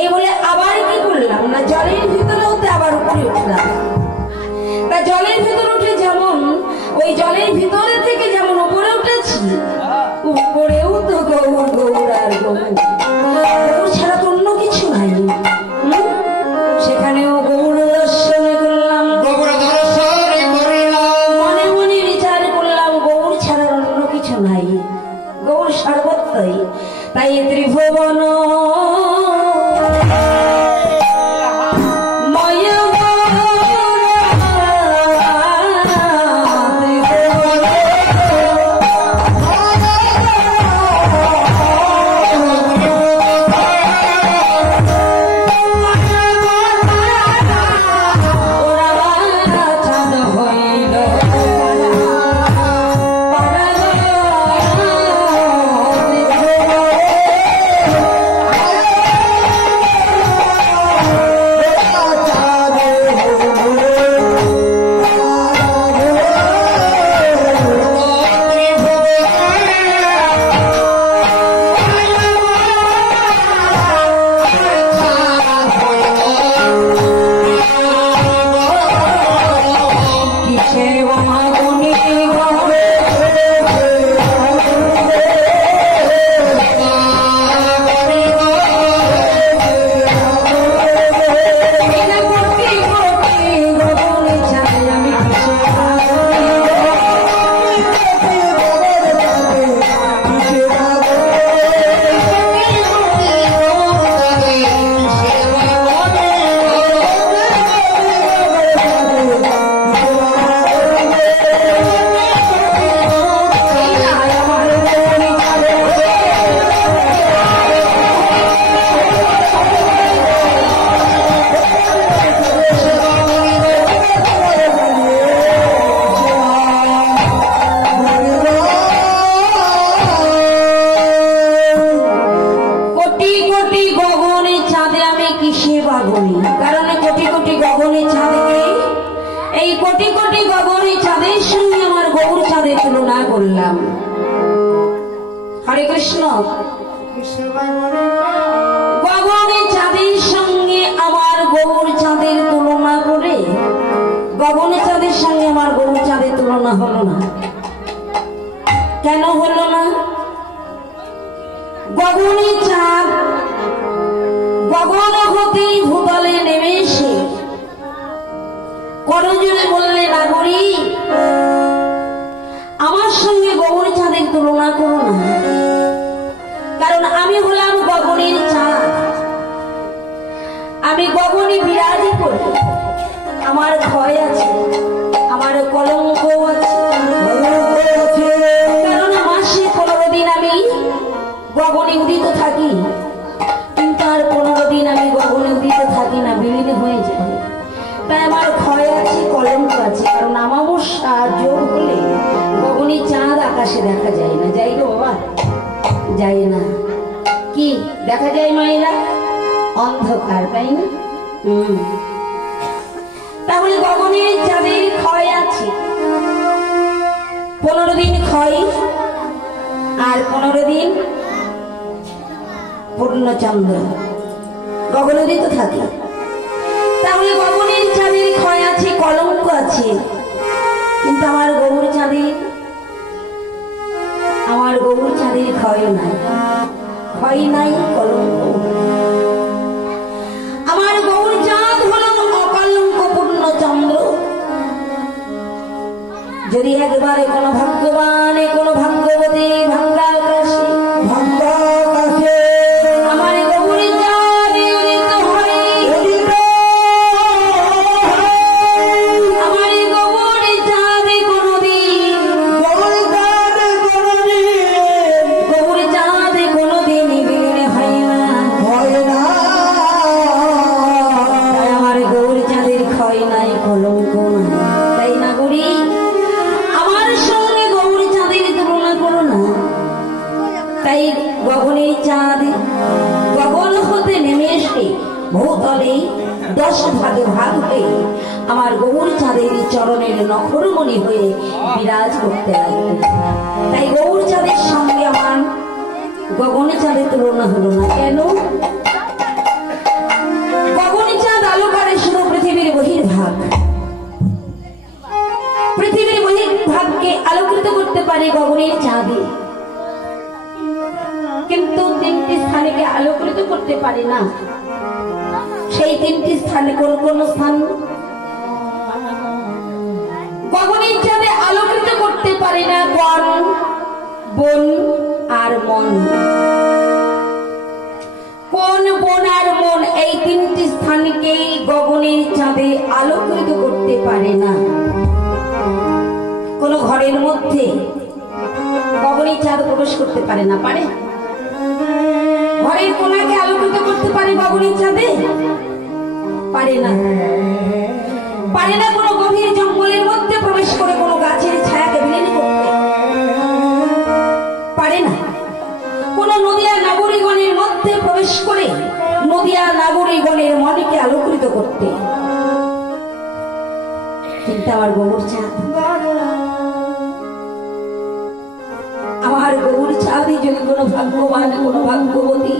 এই বলে আবার কি করলাম না, জলের ভিতরে হতে আবার উপরে উঠলাম। তা জলের ভিতরে উঠে যেমন ওই জলের ভিতরে থেকে যেমন উপরে উঠেছি, উপরেও তো গৌর গৌর আর গৌর, গৌর ছাড়া তো অন্য কিছু নাই। সেখানেও গৌর দর্শন করলাম, মনে মনে বিচার করলাম গৌর ছাড়া অন্য কিছু নাই, গৌর সর্বত্রই। তাই ত্রিভুবন হরে কৃষ্ণ। গগনের চাঁদের সঙ্গে আমার গৌর চাঁদের তুলনা করে, গগনের চাঁদের সঙ্গে আমার গৌর চাঁদের তুলনা হলো না। কেন হলো না? গগনের চাঁদ গগন হতেই ভূতলে নেমে এসে করজোড়ে বললে, নাগরী আমার সঙ্গে গৌর চাঁদের তুলনা করো না, কারণ আমি হলাম গগনের চাঁদ, আমি গগনে বিরাজ করি, আমার ভয় আছে, আমার কলঙ্ক আছে, কারণ মাসে 15 দিন আমি গগনে উদিত থাকি, কিন্তু আর 15 দিন আমি গগনে উদিত থাকি না, বিলীন হয়ে যায়। তাই আমার ভয় আছে, কলঙ্ক আছে, কারণ অমাবস্যা যোগ হলে গগনে চাঁদ আকাশে দেখা যায় না। যাই গো বাবা, যায় না। কি দেখা যায় মায়েরা? অন্ধকার, তাই না? তাহলে গগনের চাঁদের ক্ষয় আছে, 15 দিন ক্ষয় আর 15 দিন পূর্ণচন্দ্র গগনোদিত থাকে। তাহলে গগনের চাঁদের ক্ষয় আছে, কলঙ্ক আছে, কিন্তু আমার গৌর চাঁদের ক্ষয় নাই, ক্ষয় নাই, কলঙ্ক। আমার গৌর চাঁদ হল অকলঙ্ক পূর্ণচন্দ্র। যদি একবারে কোন ভাগ্যবানে, কোন ভাগ্যবতী ভাঙ্গা আকাশে আমার গৌর চাঁদ উদিত হয়, আমার গৌর চাঁদ কোনদিন বিলীন হয় না। তাই আমার গৌর চাঁদের ক্ষয় নাই, কলঙ্ক নাই। তাই না গৌরী, আমার সঙ্গে গৌর চাঁদের তুলনা করো না। তাই গগনের চাঁদ গগন হতে নেমে এসে ভূতলে 10 ভাগে ভাগ হয়ে আমার গৌর চাঁদের চরণের নখরমণি হয়ে বিরাজ করতে লাগবে। তাই গৌর চাঁদের সঙ্গে আমার গগনের চাঁদের তুলনা হলো না। কেন? বহির্ভাগ, পৃথিবীর বহির্ভাগকে আলোকিত করতে পারে গগনের চাঁদে, কিন্তু তিনটি স্থানকে আলোকিত করতে পারে না। সেই তিনটি স্থানে কোন কোন স্থান? গগনের চাঁদে আলোকিত করতে পারে না বন, বন আর মন। কোন বন আর মন, এই তিনটি স্থানকে গগনের চাঁদে আলোকিত করতে পারে না। কোন ঘরের মধ্যে গগনের চাঁদ প্রবেশ করতে পারে না, পারে? ঘরের কোনাকে আলোকিত করতে পারে গগনের চাঁদে? পারে না, পারে না। কোনো গভীর জঙ্গলের মধ্যে প্রবেশ করে কোনো গাছের ছায়াকে বিলীন করতে পারে না। কোন নদিয়া নাগরিকগণের মধ্যে প্রবেশ করে নদিয়া নাগরিকগণের মনকে আলোকিত করতে। কিন্তু আমার গৌর চাঁদ, আমার গৌর চাঁদই যদি কোনো ভাগ্যবান, কোনো ভাগ্যবতী